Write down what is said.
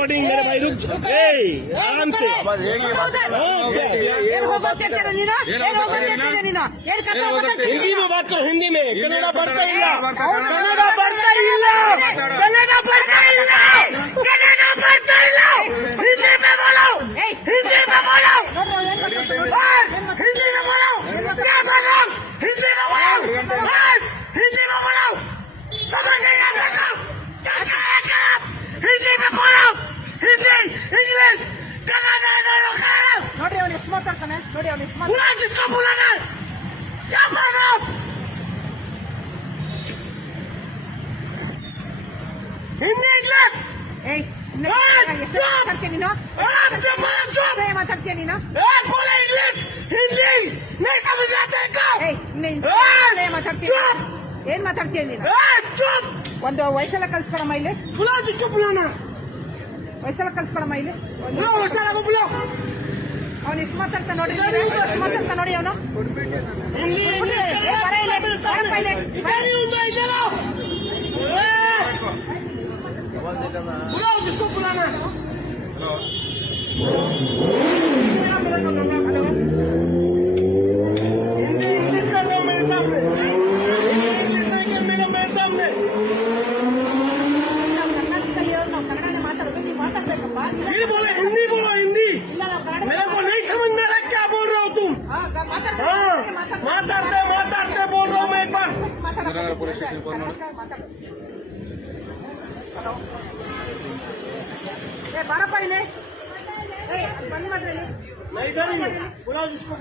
मेरे भाई रुक आराम से हिंदी में बात करो हिंदी में कन्नड़ा बढ़ता ही कन्नड़ा बढ़ता ही कन्नड़ा बढ़ता ही कन्नड़ा बढ़ता ही हिंदी में बोलो हिंदी में बोलो हिंदी में बोलो क्या बोलो हिंदी में बोलो हिंदी में बोलो समझ नहीं आता हिंदी में बोलो हिंदी इंग्लिश कन्नड़ा ನೋಡಿ ಅವನು ಎಷ್ಟು ಮಾತಾಡ್ತಾನೆ ನೋಡಿ ಅವನು ಎಷ್ಟು ಮಾತಾಡ್ತಾನೆ जिसको बुलाना क्या बोल रहा हूं हिंदी इंग्लिश ए ಎಷ್ಟು ಮಾತಾಡ್ತೀಯ ನೀನು ಮಾತಾಡ್ತೀಯ ನೀನು बोला इंग्लिश हिंदी नहीं समझ आता है ए ಮಾತಾಡ್ತೀಯ ಏನ್ ಮಾತಾಡ್ತೀಯ ನೀನು ಒಂದು ವಯಸ್ಸೆಲ್ಲ ಕಲ್ಸ್ಕೊಡಮ್ಮ ಇಲ್ಲಿ बुला जिसको बुलाना ವಯಸ್ಸೆಲ್ಲ ಕಲ್ಸ್ಕೊಡಮ್ಮ ಇಲ್ಲಿ ಅವನು ಎಷ್ಟು ಮಾತಾಡ್ತಾ ನೋಡಿ ಎಷ್ಟು ಮಾತಾಡ್ತಾ ನೋಡಿ ಅವನು हिंदी बोलो हिंदी मेरे को नहीं समझ में आ रहा क्या बोल रहे हो तुम मातारते मातारते बोल रहा हूँ मैं एक बार पुलिस स्टेशन बारह पहले बंद मत बुलाओ जिसको